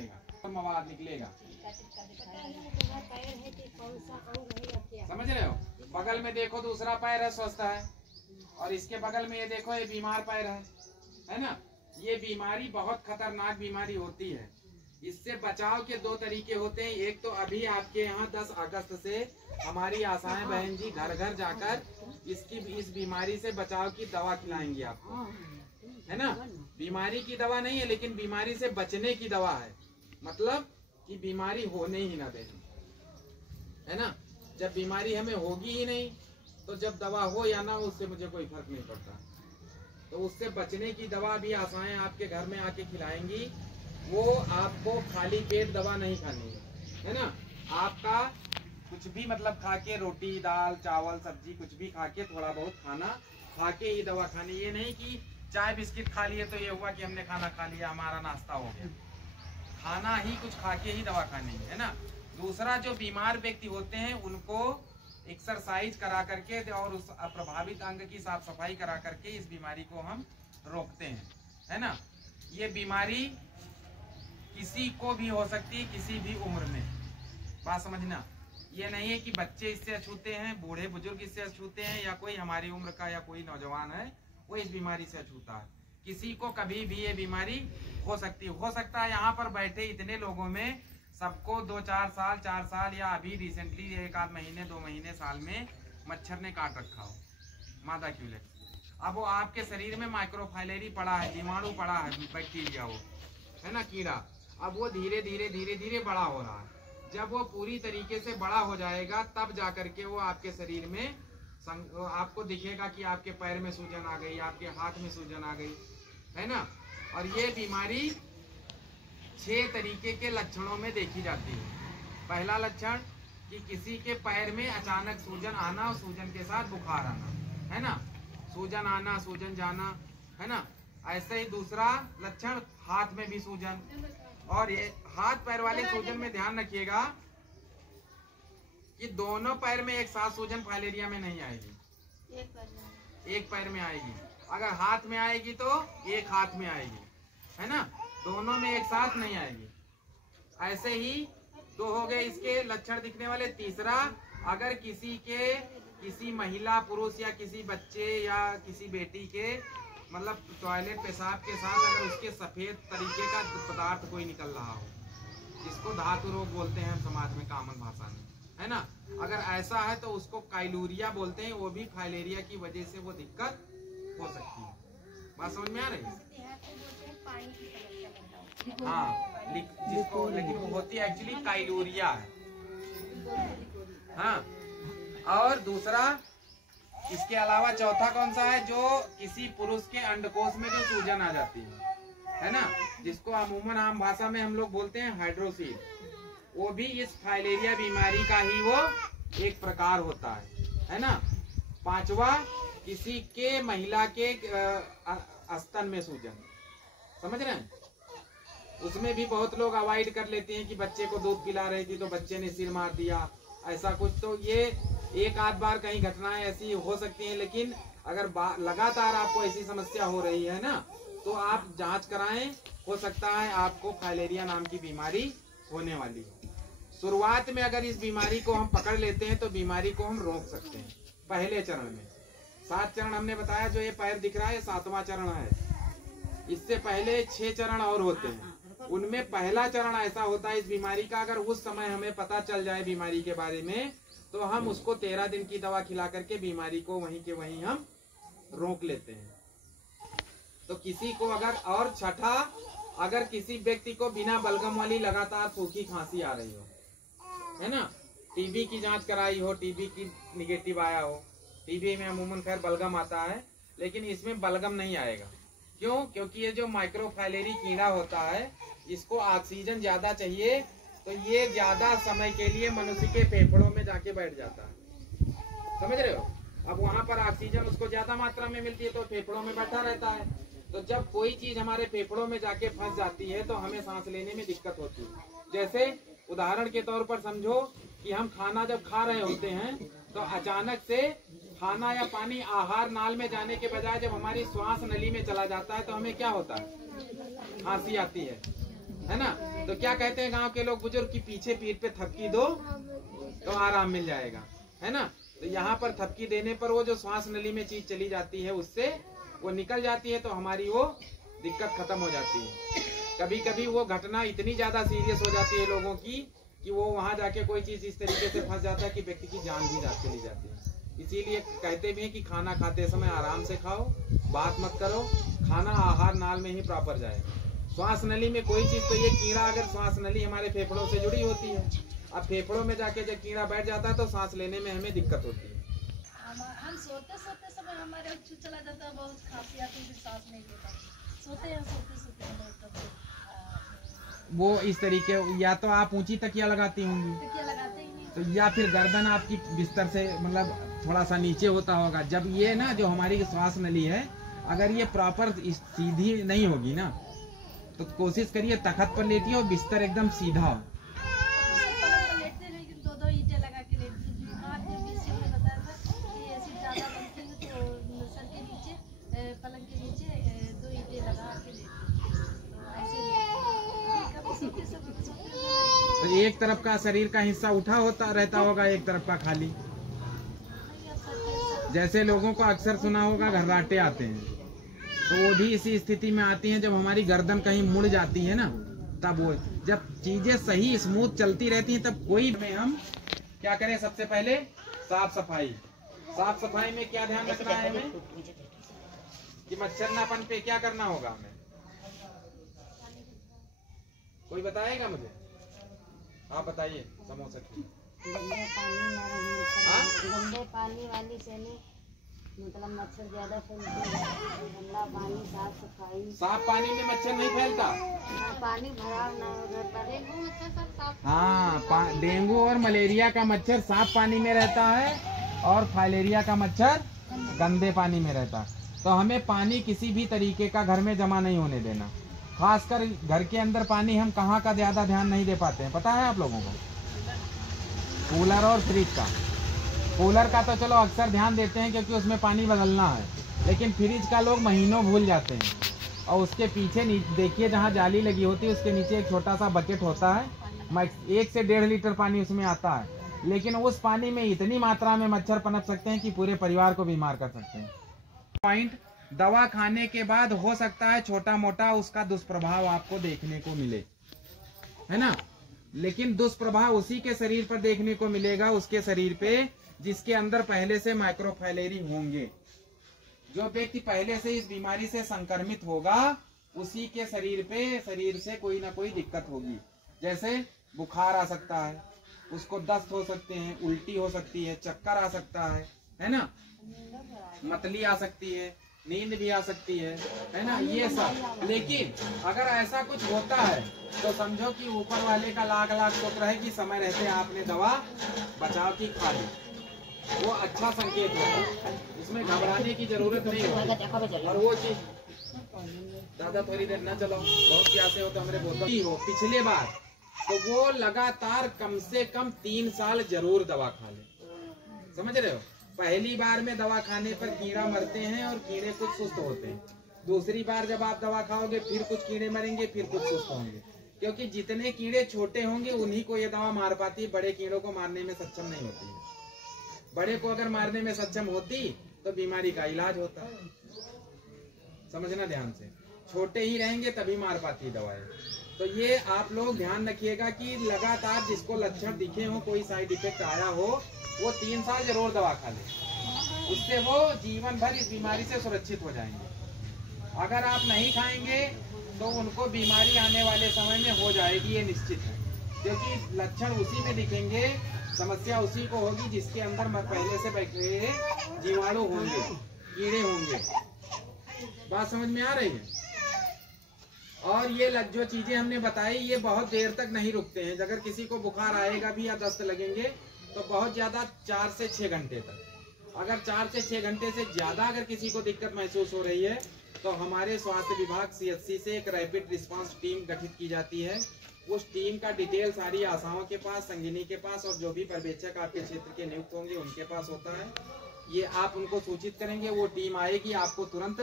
रहेगा, मवाद निकलेगा। समझ रहे हो? बगल में देखो दूसरा पैर है, स्वस्थ है, और इसके बगल में ये देखो ये बीमार पैर है ना। ये बीमारी बहुत खतरनाक बीमारी होती है। इससे बचाव के दो तरीके होते हैं। एक तो अभी आपके यहाँ 10 अगस्त से हमारी आशाएं बहन जी घर घर जाकर इस बीमारी से बचाव की दवा खिलाएंगी आपको, है ना। बीमारी की दवा नहीं है, लेकिन बीमारी से बचने की दवा है। मतलब कि बीमारी होने ही ना देनी, है ना। जब बीमारी हमें होगी ही नहीं, तो जब दवा हो या ना हो उससे मुझे कोई फर्क नहीं पड़ता। तो उससे बचने की दवा भी आशाएं आपके घर में आके खिलाएंगी। वो आपको खाली पेट दवा नहीं खानी है ना। आपका कुछ भी मतलब खा के, रोटी दाल चावल सब्जी कुछ भी खा के, थोड़ा बहुत खाना खा के ही दवा खानी। ये नहीं कि चाय बिस्किट खा लिए तो ये हुआ कि हमने खाना खा लिया, हमारा नाश्ता हो गया। खाना ही कुछ खा के ही दवा खानी है ना। दूसरा, जो बीमार व्यक्ति होते हैं उनको एक्सरसाइज करा करके और उस अप्रभावित अंग की साफ सफाई करा करके इस बीमारी को हम रोकते हैं, है ना। ये बीमारी किसी को भी हो सकती है, किसी भी उम्र में। बात समझना, ये नहीं है कि बच्चे इससे अछूते हैं, बूढ़े बुजुर्ग इससे अछूते हैं, या कोई हमारी उम्र का या कोई नौजवान है वो इस बीमारी से अछूता है। किसी को कभी भी ये बीमारी हो सकती है। हो सकता है यहाँ पर बैठे इतने लोगों में सबको 2-4 साल 4 साल या अभी रिसेंटली 1-8 महीने 2 महीने साल में मच्छर ने काट रखा हो, मादा क्यूलेक्स। अब वो आपके शरीर में माइक्रोफाइलेरी पड़ा है, जीवाणु पड़ा है, बैक्टीरिया वो, है ना, कीड़ा। अब वो धीरे धीरे बड़ा हो रहा है। जब वो पूरी तरीके से बड़ा हो जाएगा तब जाकर के वो आपके शरीर में आपको दिखेगा कि आपके पैर में सूजन आ गई, आपके हाथ में सूजन आ गई, है ना। और ये बीमारी 6 तरीके के लक्षणों में देखी जाती है। पहला लक्षण कि किसी के पैर में अचानक सूजन आना और सूजन के साथ बुखार आना, है ना। सूजन आना, सूजन जाना, है ना। ऐसे ही दूसरा लक्षण हाथ में भी सूजन। और ये हाथ पैर वाले सूजन में ध्यान रखिएगा कि दोनों पैर में एक साथ सूजन फाइलेरिया में नहीं आएगी, एक पैर में आएगी। अगर हाथ में आएगी तो एक हाथ में आएगी, है ना, दोनों में एक साथ नहीं आएगी। ऐसे ही 2 हो गए इसके लक्षण दिखने वाले। तीसरा, अगर किसी महिला पुरुष या किसी बच्चे या किसी बेटी के मतलब टॉयलेट पेशाब के साथ अगर उसके सफेद तरीके का पदार्थ कोई निकल रहा हो, जिसको धातु रोग बोलते हैं हम समाज में कॉमन भाषा में, है ना। अगर ऐसा है तो उसको काइलूरिया बोलते हैं। वो भी फाइलेरिया की वजह से वो दिक्कत हो सकती है। बात समझ में आ रही है? हाँ, जिसको लेकिन वो होती है एक्चुअली काइलूरिया है। हाँ, और दूसरा इसके अलावा चौथा कौन सा है, जो किसी पुरुष के अंडकोश में जो सूजन आ जाती है ना, जिसको अमूमन आम भाषा में हम लोग बोलते हैं हाइड्रोसील। वो भी इस फाइलेरिया बीमारी का ही वो एक प्रकार होता है ना। 5वां, किसी के महिला के स्तन में सूजन। समझ रहे हैं? उसमें भी बहुत लोग अवॉइड कर लेते हैं कि बच्चे को दूध पिला रही थी तो बच्चे ने सिर मार दिया, ऐसा कुछ। तो ये 1-8 बार कहीं घटनाएं ऐसी हो सकती हैं, लेकिन अगर लगातार आपको ऐसी समस्या हो रही है ना, तो आप जांच कराएं। हो सकता है आपको फाइलेरिया नाम की बीमारी होने वाली है। शुरुआत में अगर इस बीमारी को हम पकड़ लेते हैं तो बीमारी को हम रोक सकते हैं पहले चरण में। 7 चरण हमने बताया, जो ये पैर दिख रहा है 7वां चरण है। इससे पहले 6 चरण और होते हैं। उनमें पहला चरण ऐसा होता है इस बीमारी का, अगर उस समय हमें पता चल जाए बीमारी के बारे में तो हम उसको 13 दिन की दवा खिला करके बीमारी को वहीं के वहीं हम रोक लेते हैं। तो किसी को अगर, और छठा, अगर किसी व्यक्ति को बिना बलगम वाली लगातार सूखी खांसी आ रही हो, है ना, टीबी की जांच कराई हो, टीबी की निगेटिव आया हो। टीबी में अमूमन खैर बलगम आता है, लेकिन इसमें बलगम नहीं आएगा। क्यों? क्योंकि ये जो माइक्रोफाइलेरी कीड़ा होता है इसको ऑक्सीजन ज्यादा चाहिए, तो ये ज्यादा समय के लिए मनुष्य के फेफड़ों में जाके बैठ जाता है। समझ रहे हो? अब वहां पर ऑक्सीजन उसको ज्यादा मात्रा में मिलती है तो फेफड़ों में बैठा रहता है। तो जब कोई चीज हमारे फेफड़ों में जाके फंस जाती है तो हमें सांस लेने में दिक्कत होती है। जैसे उदाहरण के तौर पर समझो कि हम खाना जब खा रहे होते हैं तो अचानक से खाना या पानी आहार नाल में जाने के बजाय जब हमारी श्वास नली में चला जाता है तो हमें क्या होता है? खांसी आती है है ना। तो क्या कहते हैं गांव के लोग बुजुर्ग की पीछे पीठ पे थपकी दो तो आराम मिल जाएगा, है ना। तो यहाँ पर थपकी देने पर वो जो श्वास नली में चीज चली जाती है उससे वो निकल जाती है, तो हमारी वो दिक्कत खत्म हो जाती है। कभी कभी वो घटना इतनी ज्यादा सीरियस हो जाती है लोगों की कि वो वहां जाके कोई चीज इस तरीके से फंस जाता है कि व्यक्ति की जान भी चली जाती है। इसीलिए कहते भी हैं कि खाना खाते समय आराम से खाओ, बात मत करो, खाना आहार नाल में ही प्रॉपर जाए। श्वास नली में कोई चीज, तो ये कीड़ा अगर श्वास नली हमारे फेफड़ों से जुड़ी होती है, अब फेफड़ों में जाके जब कीड़ा बैठ जाता है तो सांस लेने में हमें दिक्कत होती है। हम सोते सोते समय हमारे चला जाता है, बहुत खांसी आती है, सांस नहीं ले पाते, सोते हैं वो इस तरीके, या तो आप ऊंची तकिया लगाती होंगी, तकिया लगाते ही नहीं, तो या फिर गर्दन आपकी बिस्तर से मतलब थोड़ा सा नीचे होता होगा। जब ये ना जो हमारी श्वास नली है अगर ये प्रॉपर सीधी नहीं होगी ना, तो कोशिश करिए तखत पर लेटिए और बिस्तर एकदम सीधा हो। तो एक तरफ का शरीर का हिस्सा उठा होता रहता होगा, एक तरफ का खाली। जैसे लोगों को अक्सर सुना होगा घर्राटे आते हैं, तो वो भी इसी स्थिति में आती हैं जब हमारी गर्दन कहीं मुड़ जाती है ना, तब वो जब चीजें सही स्मूथ चलती रहती हैं तब कोई में हम क्या करें, सबसे पहले साफ सफाई। साफ सफाई में क्या ध्यान रखना है हमें कि मच्छर ना पनपे, क्या करना होगा हमें, कोई बताएगा मुझे? आप बताइए। समोसा गंदे पानी वाली से नहीं, मतलब मच्छर ज्यादा फैलते हैं। गंदा पानी, साफ सफाई। साफ पानी में मच्छर नहीं फैलता, पानी भरा ना रहता, डेंगू मच्छर सब साफ। हाँ, डेंगू और मलेरिया का मच्छर साफ पानी में रहता है और फाइलेरिया का मच्छर गंदे पानी में रहता है। तो हमें पानी किसी भी तरीके का घर में जमा नहीं होने देना। खासकर घर के अंदर पानी हम कहाँ का ज्यादा ध्यान नहीं दे पाते हैं, पता है आप लोगों को? कूलर और फ्रिज का। कूलर का तो चलो अक्सर ध्यान देते हैं क्योंकि उसमें पानी बदलना है, लेकिन फ्रिज का लोग महीनों भूल जाते हैं। और उसके पीछे देखिए जहाँ जाली लगी होती है उसके नीचे एक छोटा सा बकेट होता है, 1 से 1.5 लीटर पानी उसमें आता है, लेकिन उस पानी में इतनी मात्रा में मच्छर पनप सकते हैं कि पूरे परिवार को बीमार कर सकते हैं। पॉइंट, दवा खाने के बाद हो सकता है छोटा मोटा उसका दुष्प्रभाव आपको देखने को मिले, है ना, लेकिन दुष्प्रभाव उसी के शरीर पर देखने को मिलेगा, उसके शरीर पे जिसके अंदर पहले से माइक्रोफाइलेरी होंगे। जो व्यक्ति पहले से इस बीमारी से संक्रमित होगा उसी के शरीर से कोई ना कोई दिक्कत होगी। जैसे बुखार आ सकता है, उसको दस्त हो सकते हैं, उल्टी हो सकती है, चक्कर आ सकता है ना, मतली आ सकती है, नींद भी आ सकती है ना, ये सब। लेकिन अगर ऐसा कुछ होता है तो समझो कि ऊपर वाले का लाख लाख शुक्र है कि समय रहते आपने दवा बचाव की खा ली, वो अच्छा संकेत होगा, इसमें घबराने की जरूरत नहीं होती। और वो चीज दादा थोड़ी देर न चलो, बहुत प्यासे हो तो हमारे बोतल हो पिछले बार, तो वो लगातार कम से कम 3 साल जरूर दवा खा ले। समझ रहे हो? पहली बार में दवा खाने पर कीड़ा मरते हैं और कीड़े कुछ सुस्त होते हैं। दूसरी बार जब आप दवा खाओगे फिर कुछ कीड़े मरेंगे, फिर कुछ सुस्त होंगे, क्योंकि जितने कीड़े छोटे होंगे उन्हीं को ये दवा मार पाती है, बड़े कीड़ों को मारने में सक्षम नहीं होती है। बड़े को अगर मारने में सक्षम होती तो बीमारी का इलाज होता। समझना ध्यान से, छोटे ही रहेंगे तभी मार पाती दवाएं। तो ये आप लोग ध्यान रखिएगा कि लगातार जिसको लक्षण दिखे हो, कोई साइड इफेक्ट आया हो, वो 3 साल जरूर दवा खा ले, उससे वो जीवन भर इस बीमारी से सुरक्षित हो जाएंगे। अगर आप नहीं खाएंगे तो उनको बीमारी आने वाले समय में हो जाएगी, ये निश्चित है, क्योंकि लक्षण उसी में दिखेंगे, समस्या उसी को होगी जिसके अंदर पहले से बैक्टीरिया, जीवाणु होंगे, कीड़े होंगे। बात समझ में आ रही है? और ये जो चीजें हमने बताई ये बहुत देर तक नहीं रुकते हैं। अगर किसी को बुखार आएगा भी या दस्त लगेंगे तो बहुत ज्यादा 4 से 6 घंटे तक। अगर 4 से 6 घंटे से ज्यादा अगर किसी को दिक्कत महसूस हो रही है तो हमारे स्वास्थ्य विभाग CHC से एक रैपिड रिस्पांस टीम गठित की जाती है। उस टीम का डिटेल सारी आशाओं के पास, संगिनी के पास और जो भी पर्यवेक्षक आपके क्षेत्र के नियुक्त होंगे उनके पास होता है। ये आप उनको सूचित करेंगे, वो टीम आएगी, आपको तुरंत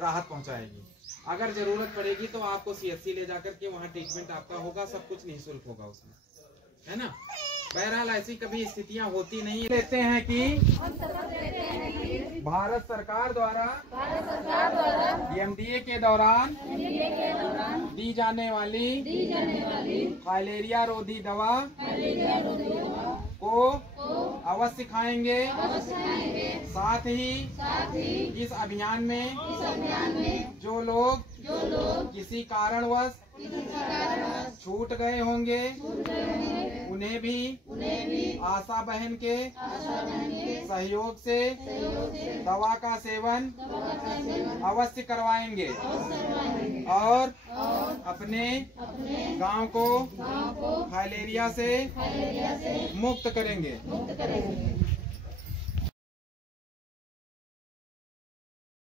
राहत पहुंचाएगी। अगर जरूरत पड़ेगी तो आपको CHC ले जाकर के वहाँ ट्रीटमेंट आपका होगा, सब कुछ निःशुल्क होगा उसमें, है ना। बहरहाल ऐसी कभी स्थितियां होती नहीं। लेते हैं कि भारत सरकार द्वारा MDA के दौरान दी जाने वाली फाइलेरिया रोधी दवा को अवश्य खाएंगे। साथ ही इस अभियान में जो लोग किसी कारणवश छूट गए होंगे उन्हें भी आशा बहन के सहयोग से दवा का सेवन अवश्य करवाएंगे और अपने गांव को फाइलेरिया से मुक्त करेंगे।